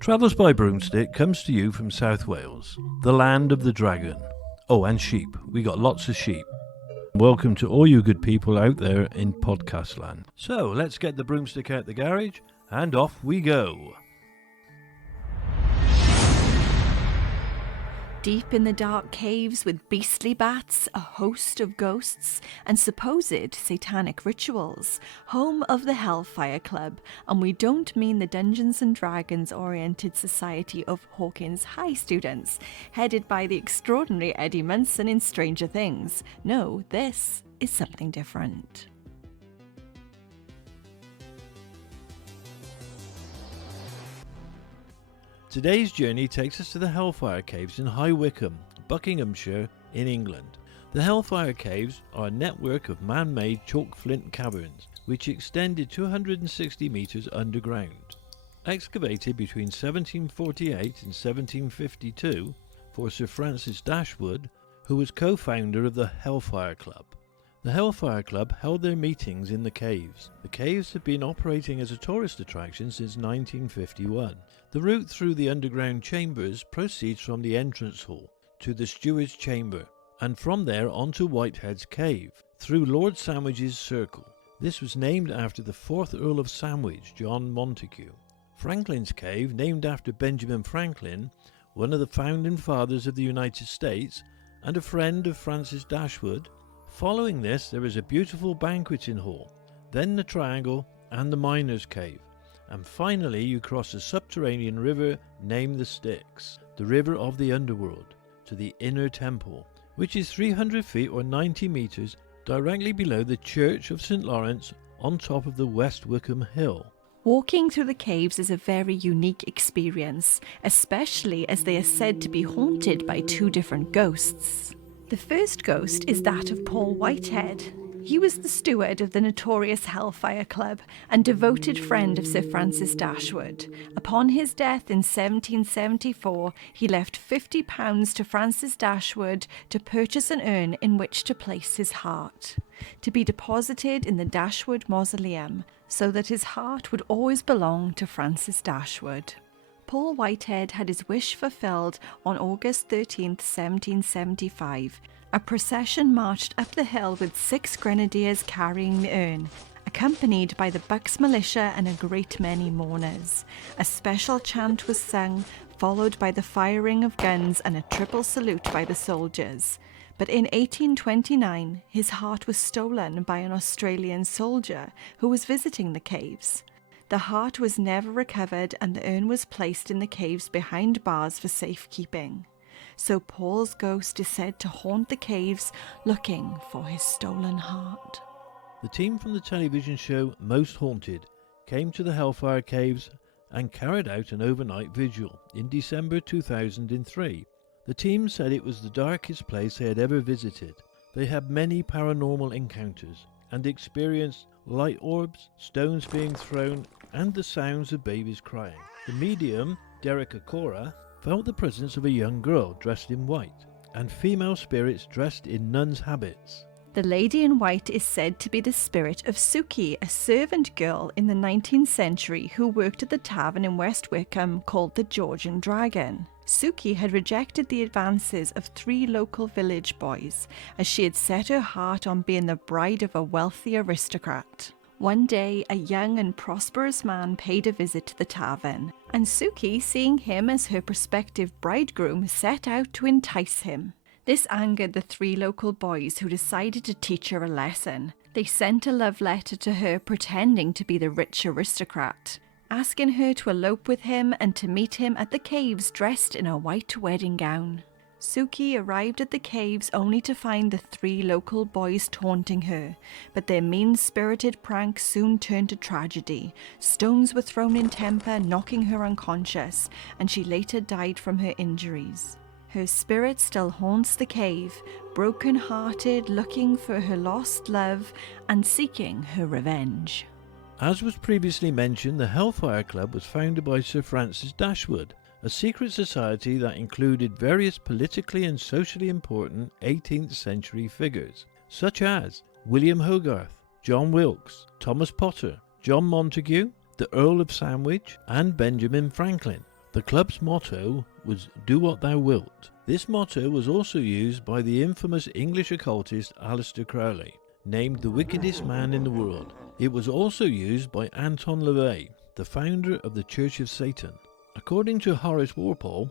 Travels by Broomstick comes to you from South Wales, the land of the dragon. Oh, and sheep. We got lots of sheep. Welcome to all you good people out there in podcast land. So, let's get the broomstick out the garage, and off we go. Deep in the dark caves with beastly bats, a host of ghosts, and supposed satanic rituals, home of the Hellfire Club, and we don't mean the Dungeons and Dragons oriented society of Hawkins High students, headed by the extraordinary Eddie Munson in Stranger Things. No, this is something different. Today's journey takes us to the Hellfire Caves in High Wycombe, Buckinghamshire, in England. The Hellfire Caves are a network of man-made chalk flint caverns, which extended 260 metres underground. Excavated between 1748 and 1752 for Sir Francis Dashwood, who was co-founder of the Hellfire Club. The Hellfire Club held their meetings in the caves. The caves have been operating as a tourist attraction since 1951. The route through the underground chambers proceeds from the entrance hall to the steward's chamber, and from there onto Whitehead's cave, through Lord Sandwich's circle. This was named after the 4th Earl of Sandwich, John Montague. Franklin's Cave, named after Benjamin Franklin, one of the founding fathers of the United States, and a friend of Francis Dashwood. Following this, there is a beautiful banqueting hall, then the triangle and the miner's cave, and finally you cross a subterranean river named the Styx, the river of the underworld, to the inner temple, which is 300 feet or 90 metres directly below the Church of St. Lawrence on top of the West Wycombe Hill. Walking through the caves is a very unique experience, especially as they are said to be haunted by two different ghosts. The first ghost is that of Paul Whitehead. He was the steward of the notorious Hellfire Club and devoted friend of Sir Francis Dashwood. Upon his death in 1774, he left £50 to Francis Dashwood to purchase an urn in which to place his heart, to be deposited in the Dashwood Mausoleum, so that his heart would always belong to Francis Dashwood. Paul Whitehead had his wish fulfilled on August 13, 1775. A procession marched up the hill with 6 grenadiers carrying the urn, accompanied by the Bucks militia and a great many mourners. A special chant was sung, followed by the firing of guns and a triple salute by the soldiers. But in 1829, his heart was stolen by an Australian soldier who was visiting the caves. The heart was never recovered and the urn was placed in the caves behind bars for safekeeping. So Paul's ghost is said to haunt the caves looking for his stolen heart. The team from the television show Most Haunted came to the Hellfire Caves and carried out an overnight vigil in December 2003. The team said it was the darkest place they had ever visited. They had many paranormal encounters and experienced light orbs, stones being thrown, and the sounds of babies crying. The medium, Derek Akora, felt the presence of a young girl dressed in white, and female spirits dressed in nuns' habits. The lady in white is said to be the spirit of Suki, a servant girl in the 19th century who worked at the tavern in West Wycombe called the Georgian Dragon. Suki had rejected the advances of 3 local village boys, as she had set her heart on being the bride of a wealthy aristocrat. One day, a young and prosperous man paid a visit to the tavern, and Suki, seeing him as her prospective bridegroom, set out to entice him. This angered the 3 local boys, who decided to teach her a lesson. They sent a love letter to her pretending to be the rich aristocrat, asking her to elope with him and to meet him at the caves dressed in a white wedding gown. Suki arrived at the caves only to find the 3 local boys taunting her, but their mean-spirited prank soon turned to tragedy. Stones were thrown in temper, knocking her unconscious, and she later died from her injuries. Her spirit still haunts the cave, broken-hearted, looking for her lost love and seeking her revenge. As was previously mentioned, the Hellfire Club was founded by Sir Francis Dashwood, a secret society that included various politically and socially important 18th century figures, such as William Hogarth, John Wilkes, Thomas Potter, John Montagu, the Earl of Sandwich, and Benjamin Franklin. The club's motto was "Do What Thou Wilt." This motto was also used by the infamous English occultist Aleister Crowley, named the wickedest man in the world. It was also used by Anton LaVey, the founder of the Church of Satan. According to Horace Walpole,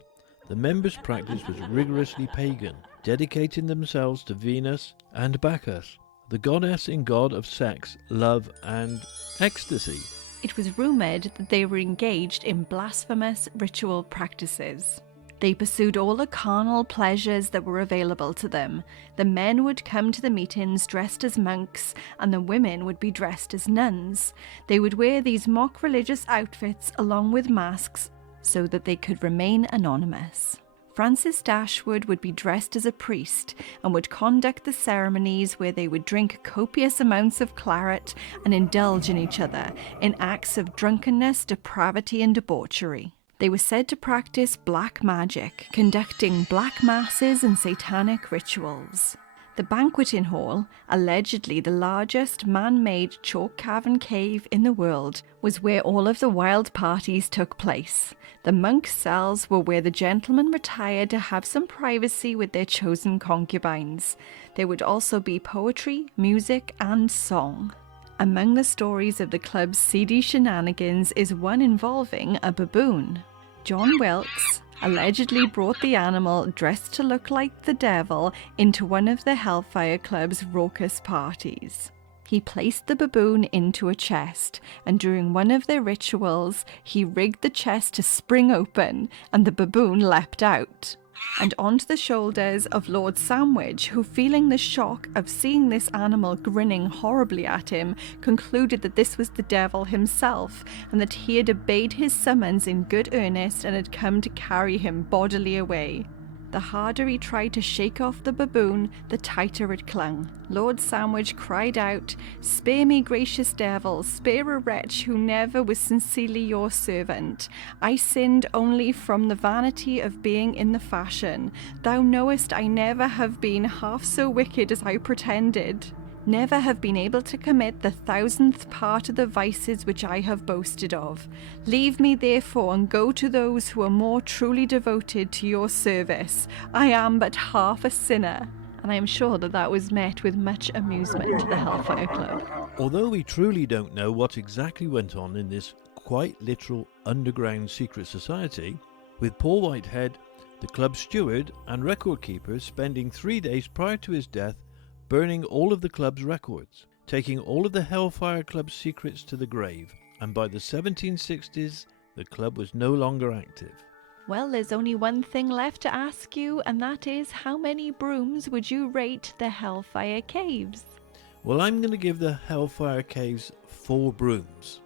the members' practice was rigorously pagan, dedicating themselves to Venus and Bacchus, the goddess and god of sex, love, and ecstasy. It was rumoured that they were engaged in blasphemous ritual practices. They pursued all the carnal pleasures that were available to them. The men would come to the meetings dressed as monks, and the women would be dressed as nuns. They would wear these mock religious outfits along with masks so that they could remain anonymous. Francis Dashwood would be dressed as a priest and would conduct the ceremonies where they would drink copious amounts of claret and indulge in each other in acts of drunkenness, depravity, and debauchery. They were said to practice black magic, conducting black masses and satanic rituals. The banqueting hall, allegedly the largest man-made chalk cavern cave in the world, was where all of the wild parties took place. The monks' cells were where the gentlemen retired to have some privacy with their chosen concubines. There would also be poetry, music, and song. Among the stories of the club's seedy shenanigans is one involving a baboon. John Wilkes allegedly brought the animal, dressed to look like the devil, into one of the Hellfire Club's raucous parties. He placed the baboon into a chest, and during one of their rituals, he rigged the chest to spring open, and the baboon leapt out and onto the shoulders of Lord Sandwich, who, feeling the shock of seeing this animal grinning horribly at him, concluded that this was the devil himself, and that he had obeyed his summons in good earnest and had come to carry him bodily away. The harder he tried to shake off the baboon, the tighter it clung. Lord Sandwich cried out, "Spare me, gracious devil, spare a wretch who never was sincerely your servant. I sinned only from the vanity of being in the fashion. Thou knowest I never have been half so wicked as I pretended. Never have been able to commit the 1,000th part of the vices which I have boasted of. Leave me therefore and go to those who are more truly devoted to your service. I am but half a sinner." And I am sure that that was met with much amusement to the Hellfire Club. Although we truly don't know what exactly went on in this quite literal underground secret society, with Paul Whitehead, the club steward and record keeper, spending 3 days prior to his death burning all of the club's records, taking all of the Hellfire Club secrets to the grave, and by the 1760s, the club was no longer active. Well, there's only one thing left to ask you, and that is, how many brooms would you rate the Hellfire Caves? Well, I'm going to give the Hellfire Caves 4 brooms.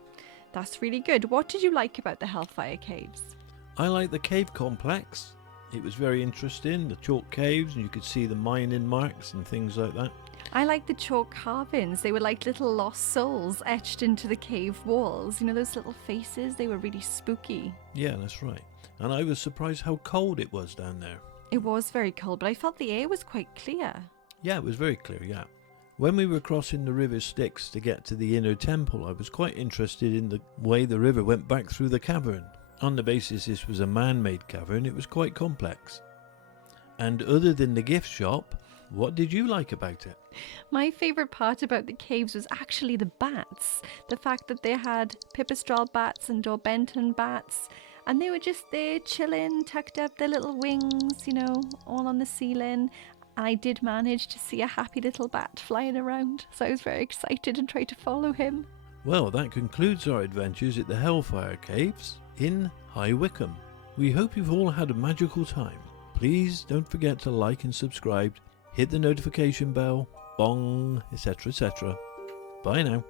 That's really good. What did you like about the Hellfire Caves? I like the cave complex. It was very interesting, the chalk caves, and you could see the mining marks and things like that. I like the chalk carvings. They were like little lost souls etched into the cave walls. You know, those little faces? They were really spooky. Yeah, that's right. And I was surprised how cold it was down there. It was very cold, but I felt the air was quite clear. Yeah, it was very clear, yeah. When we were crossing the river Styx to get to the inner temple, I was quite interested in the way the river went back through the cavern. On the basis this was a man-made cavern, it was quite complex. And other than the gift shop, what did you like about it? My favourite part about the caves was actually the bats. The fact that they had pipistrelle bats and Dorbenton bats, and they were just there chilling, tucked up their little wings, you know, all on the ceiling. And I did manage to see a happy little bat flying around, so I was very excited and tried to follow him. Well, that concludes our adventures at the Hellfire Caves in High Wycombe. We hope you've all had a magical time. Please don't forget to like and subscribe, hit the notification bell, bong, etc. etc. Bye now.